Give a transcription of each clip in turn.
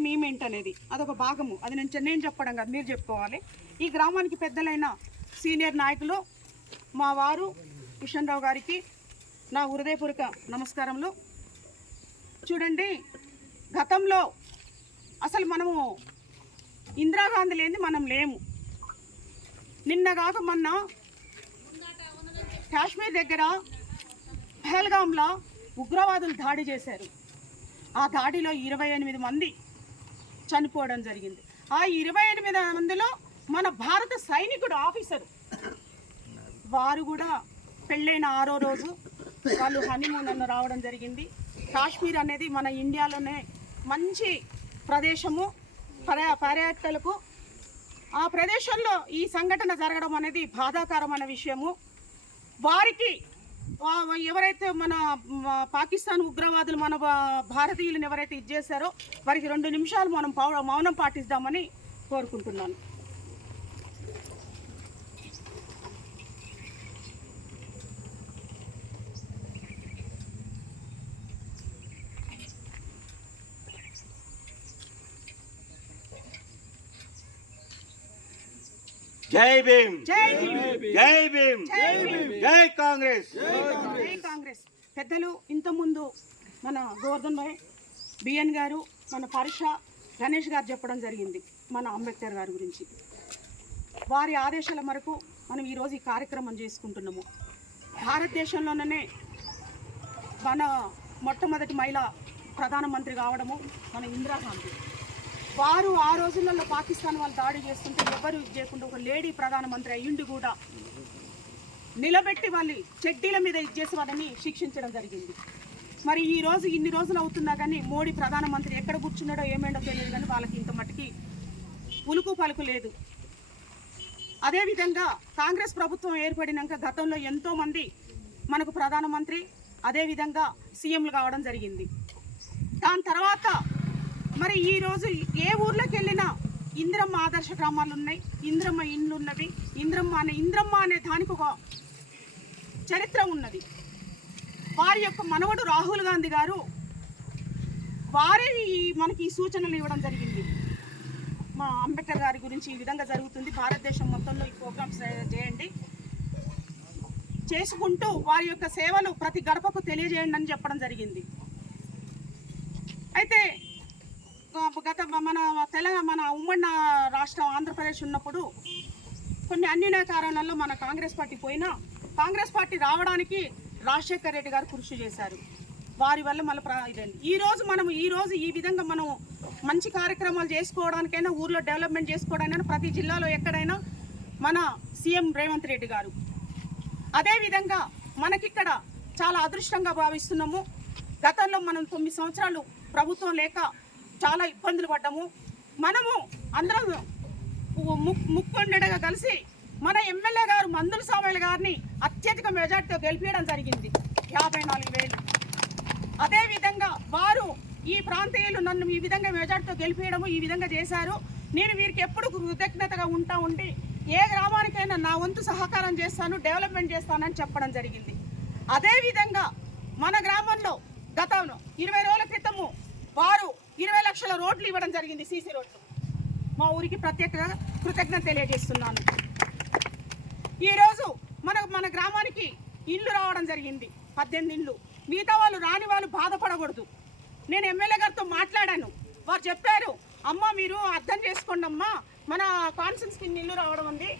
మేమేంటి అనేది అదొక భాగము. అది నేను చె- నేను చెప్పడం కాదు మీరు చెప్పుకోవాలి. ఈ గ్రామానికి పెద్దలైన సీనియర్ నాయకులు మా వారు కిషన్ రావు గారికి నా హృదయపూర్వక నమస్కారములు. చూడండి గతంలో అసలు మనము ఇందిరాగాంధీ లేని మనం లేము. నిన్న కాక మొన్న కాశ్మీర్ దగ్గర పహల్గాంలో ఉగ్రవాదులు దాడి చేశారు. ఆ దాడిలో ఇరవై ఎనిమిది మంది చనిపోవడం జరిగింది. ఆ ఇరవై ఎనిమిది మందిలో మన భారత సైనికుడు ఆఫీసర్. వారు కూడా పెళ్ళైన ఆరో రోజు వాళ్ళు హనీమూన్ అన్న రావడం జరిగింది. కాశ్మీర్ అనేది మన ఇండియాలోనే మంచి ప్రదేశము. పర్యా పర్యాటకులకు ఆ ప్రదేశంలో ఈ సంఘటన జరగడం అనేది బాధాకరమైన విషయము. వారికి ఎవరైతే మన పాకిస్తాన్ ఉగ్రవాదులు మన భా- భారతీయులను ఎవరైతే ఇది చేశారో వారికి రెండు నిమిషాలు మనం మౌనం పాటిద్దామని కోరుకుంటున్నాను. జై భీమ్. జై భీమ్. జై కాంగ్రెస్. జై కాంగ్రెస్. పెద్దలు ఇంతకుముందు మన గోవర్ధన్ భాయ్ బిఎన్ గారు మన పరీక్ష గణేష్ గారు చెప్పడం జరిగింది మన అంబేద్కర్ గారి గురించి. వారి ఆదేశాల మేరకు మనం ఈరోజు ఈ కార్యక్రమం చేసుకుంటున్నాము. భారతదేశంలోనే మన మొట్టమొదటి మహిళ ప్రధానమంత్రి కావడము మన ఇందిరాగాంధీ. వారు ఆ రోజులలో పాకిస్తాన్ వాళ్ళు దాడి చేస్తుంటే ఎవరు ఇది చేయకుండా ఒక లేడీ ప్రధానమంత్రి అయ్యిండు కూడా నిలబెట్టి వాళ్ళు చెడ్డీల మీద ఇచ్చేసి వాళ్ళని శిక్షించడం జరిగింది. మరి ఈ రోజు ఇన్ని రోజులు అవుతున్నా కానీ మోడీ ప్రధానమంత్రి ఎక్కడ కూర్చున్నాడో ఏమేంటో తెలియదు కానీ వాళ్ళకి ఇంత మట్టుకి ఉలుకు పలుకు లేదు. అదేవిధంగా కాంగ్రెస్ ప్రభుత్వం ఏర్పడినాక గతంలో ఎంతోమంది మనకు ప్రధానమంత్రి అదేవిధంగా సీఎంలు కావడం జరిగింది. దాని తర్వాత మరి ఈరోజు ఏ ఊర్లోకి వెళ్ళినా ఇంద్రమ్మ ఆదర్శ గ్రామాలు ఉన్నాయి. ఇంద్రమ్మ ఇండ్లు ఉన్నవి. ఇంద్రమ్మ అనే ఇంద్రమ్మ అనే దానికి ఒక చరిత్ర ఉన్నది. వారి యొక్క మనవడు రాహుల్ గాంధీ గారు వారే ఈ మనకి ఈ సూచనలు ఇవ్వడం జరిగింది. మా అంబేద్కర్ గారి గురించి ఈ విధంగా జరుగుతుంది. భారతదేశం మొత్తంలో ఈ ప్రోగ్రామ్స్ చేయండి. చేసుకుంటూ వారి యొక్క సేవలు ప్రతి గడపకు తెలియజేయండి అని చెప్పడం జరిగింది. అయితే గత మన తెలంగాణ మన ఉమ్మడి రాష్ట్రం ఆంధ్రప్రదేశ్ ఉన్నప్పుడు కొన్ని అన్యున కారణాల్లో మన కాంగ్రెస్ పార్టీ పోయినా కాంగ్రెస్ పార్టీ రావడానికి రాజశేఖర్ రెడ్డి గారు కృషి చేశారు. వారి వల్ల మళ్ళీ ప్రా ఇదండి ఈరోజు మనం ఈ ఈ విధంగా మనం మంచి కార్యక్రమాలు చేసుకోవడానికైనా ఊర్లో డెవలప్మెంట్ చేసుకోవడానికైనా ప్రతి జిల్లాలో ఎక్కడైనా మన సీఎం రేవంత్ రెడ్డి గారు. అదేవిధంగా మనకిక్కడ చాలా అదృష్టంగా భావిస్తున్నాము. గతంలో మనం తొమ్మిది సంవత్సరాలు ప్రభుత్వం లేక చాలా ఇబ్బందులు పడ్డాము. మనము అందరం ముక్కుండగా ముక్కొండగా కలిసి మన ఎమ్మెల్యే గారు మందుల సామయ్య గారిని అత్యధిక మెజార్టీతో గెలిపించడం జరిగింది. యాభై నాలుగు వేలు. అదేవిధంగా వారు ఈ ప్రాంతీయులు నన్ను ఈ విధంగా మెజార్టీతో గెలిపించడము ఈ విధంగా చేశారు. నేను వీరికి ఎప్పుడు కృతజ్ఞతగా ఉంటా ఉండి ఏ గ్రామానికైనా నా వంతు సహకారం చేస్తాను డెవలప్మెంట్ చేస్తానని చెప్పడం జరిగింది. అదేవిధంగా మన గ్రామంలో గతంలో ఇరవై రోజుల క్రితము వారు ఇరవై లక్షల రోడ్లు ఇవ్వడం జరిగింది సీసీ రోడ్లు. మా ఊరికి ప్రత్యేక కృతజ్ఞత తెలియజేస్తున్నాను. ఈరోజు మన మన గ్రామానికి ఇల్లు రావడం జరిగింది. పద్దెనిమిది ఇల్లు. మిగతా వాళ్ళు రాని వాళ్ళు బాధపడకూడదు. నేను ఎమ్మెల్యే గారితో మాట్లాడాను. వారు చెప్పారు అమ్మ మీరు అర్థం చేసుకోండి అమ్మా. మన కాన్సెన్స్కి ఇన్ని ఇల్లు రావడం ఉంది.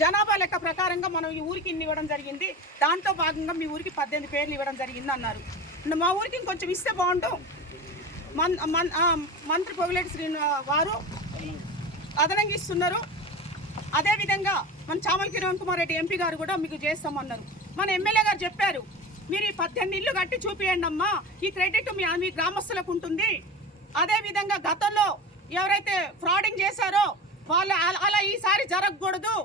జనాభా లెక్క ప్రకారంగా మనం ఈ ఊరికి ఇన్ని ఇవ్వడం జరిగింది. దాంతో భాగంగా మీ ఊరికి పద్దెనిమిది పేర్లు ఇవ్వడం జరిగింది అన్నారు. మా ఊరికి ఇంకొంచెం ఇస్తే బాగుండు. మంత్రి పొగిలేటి శ్రీను వారు అదనంగా ఇస్తున్నారు అదేవిధంగా మన చామల కిరణ్ కుమార్ రెడ్డి ఎంపీ గారు కూడా మీకు చేస్తామన్నారు. మన ఎమ్మెల్యే గారు చెప్పారు మీరు ఈ పద్దెనిమిది ఇల్లు కట్టి చూపియండి అమ్మా. ఈ క్రెడిట్ మీ మీ గ్రామస్తులకు ఉంటుంది. అదేవిధంగా గతంలో ఎవరైతే ఫ్రాడింగ్ చేశారో వాళ్ళు అలా ఈసారి జరగకూడదు.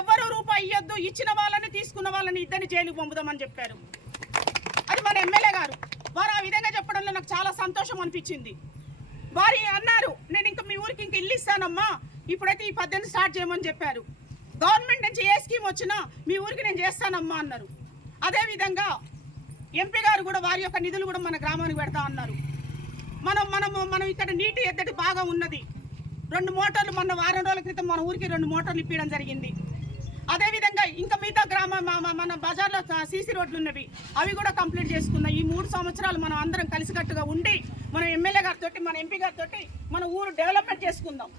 ఎవరు రూపాయి ఇవ్వద్దు ఇచ్చిన వాళ్ళని తీసుకున్న వాళ్ళని ఇద్దరిని జైలుకు పంపుదామని చెప్పారు. అది మన ఎమ్మెల్యే గారు. వారు ఆ విధంగా చెప్పడంలో నాకు చాలా సంతోషం అనిపించింది. వారు అన్నారు నేను ఇంకా మీ ఊరికి ఇంక ఇల్లు ఇస్తానమ్మా. ఇప్పుడైతే ఈ పద్దెనిమిది స్టార్ట్ చేయమని చెప్పారు. గవర్నమెంట్ నుంచి ఏ స్కీమ్ వచ్చినా మీ ఊరికి నేను చేస్తానమ్మా అన్నారు. అదేవిధంగా ఎంపీ గారు కూడా వారి యొక్క నిధులు కూడా మన గ్రామానికి పెడతా అన్నారు. మనం మనం మనం ఇక్కడ నీటి ఎద్దడి బాగా ఉన్నది. రెండు మోటార్లు మొన్న వారం రోజుల క్రితం మన ఊరికి రెండు మోటార్లు ఇప్పించడం జరిగింది. అదేవిధంగా ఇంకా మిగతా గ్రామ మన బజార్లో సీసీ రోడ్లు ఉన్నవి. అవి కూడా కంప్లీట్ చేసుకుందాం. ఈ మూడు సంవత్సరాలు మనం అందరం కలిసికట్టుగా ఉండి మన ఎమ్మెల్యే గారితో మన ఎంపీ గారితో మన ఊరు డెవలప్మెంట్ చేసుకుందాం.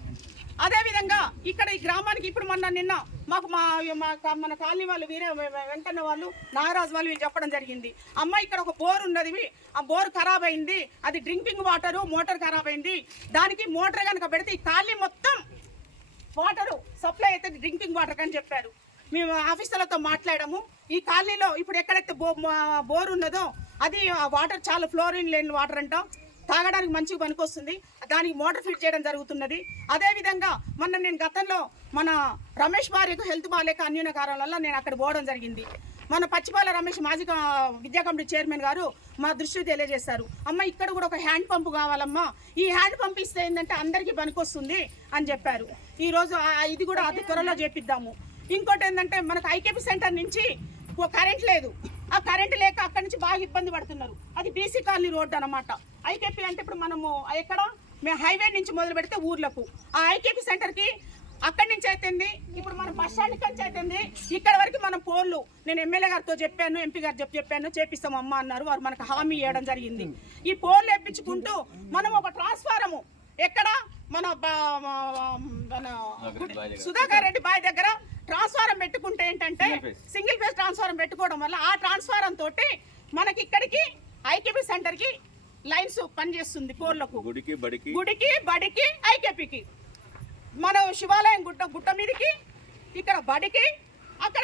అదేవిధంగా ఇక్కడ ఈ గ్రామానికి ఇప్పుడు మొన్న నిన్న మాకు మా మా మన కాలనీ వాళ్ళు వీరే వెంకన్న వాళ్ళు నాగరాజు వాళ్ళు వీళ్ళు చెప్పడం జరిగింది. అమ్మ ఇక్కడ ఒక బోర్ ఉన్నది ఆ బోర్ ఖరాబ్ అయింది. అది డ్రింకింగ్ వాటర్ మోటార్ ఖరాబ్ అయింది. దానికి మోటార్ కనుక పెడితే ఈ కాలనీ మొత్తం వాటరు సప్లై అయితే డ్రింకింగ్ వాటర్ అని చెప్పారు. మేము ఆఫీసర్లతో మాట్లాడాము. ఈ కాలనీలో ఇప్పుడు ఎక్కడైతే బో మా- బోర్ ఉన్నదో అది వాటర్ చాలా ఫ్లోరిన్ లేని వాటర్ అంటాం. తాగడానికి మంచిగా పనికొస్తుంది. దానికి మోటార్ ఫిట్ చేయడం జరుగుతున్నది. అదేవిధంగా మొన్న నేను గతంలో మన రమేష్ భార్యకు హెల్త్ బాగాలేక అన్యూన కారణాల వల్ల నేను అక్కడ పోవడం జరిగింది. మన పచ్చిపాల రమేష్ మాజీ విద్యా కమిటీ చైర్మన్ గారు మా దృష్టి తెలియజేశారు. అమ్మ ఇక్కడ కూడా ఒక హ్యాండ్ పంప్ కావాలమ్మా. ఈ హ్యాండ్ పంప్ ఇస్తే ఏంటంటే అందరికీ పనికొస్తుంది అని చెప్పారు. ఈరోజు ఇది కూడా అతి త్వరలో చేపిద్దాము. ఇంకోటి ఏంటంటే మనకు ఐకేపీ సెంటర్ నుంచి ఓ కరెంట్ లేదు. ఆ కరెంట్ లేక అక్కడి నుంచి బాగా ఇబ్బంది పడుతున్నారు. అది బీసీ కాలనీ రోడ్డు అనమాట ఐకేపీ అంటే ఇప్పుడు మనము ఎక్కడ? మేము హైవే నుంచి మొదలు పెడితే ఊర్లకు. ఆ ఐకేపీ సెంటర్కి అక్కడి నుంచి అయితేంది ఇప్పుడు మన బస్ స్టాండ్ నుంచి అయితేంది ఇక్కడ వరకు మనం పోల్లు నేను ఎమ్మెల్యే గారితో చెప్పాను ఎంపీ గారు చెప్పి చెప్పాను చేపిస్తాం అమ్మ అన్నారు. వారు మనకు హామీ ఇవ్వడం జరిగింది. ఈ పోల్లు వేపించుకుంటూ మనం ఒక ట్రాన్స్ఫారము. ఎక్కడ? మన సుధాకర్ రెడ్డి బాయ్ దగ్గర ట్రాన్స్ఫారం పెట్టుకుంటే ఏంటంటే సింగిల్ ఫేజ్ ట్రాన్స్ఫారం పెట్టుకోవడం వల్ల ఆ ట్రాన్స్ఫారం తోటి మనకి ఇక్కడికి ఐకేపీ సెంటర్కి లైన్స్ పనిచేస్తుంది పోర్లకు గుడికి బడికి. గుడికి బడికి ఐకేపీకి. మన శివాలయం గుట్ట గుట్ట మీదకి ఇక్కడ బడికి అక్కడ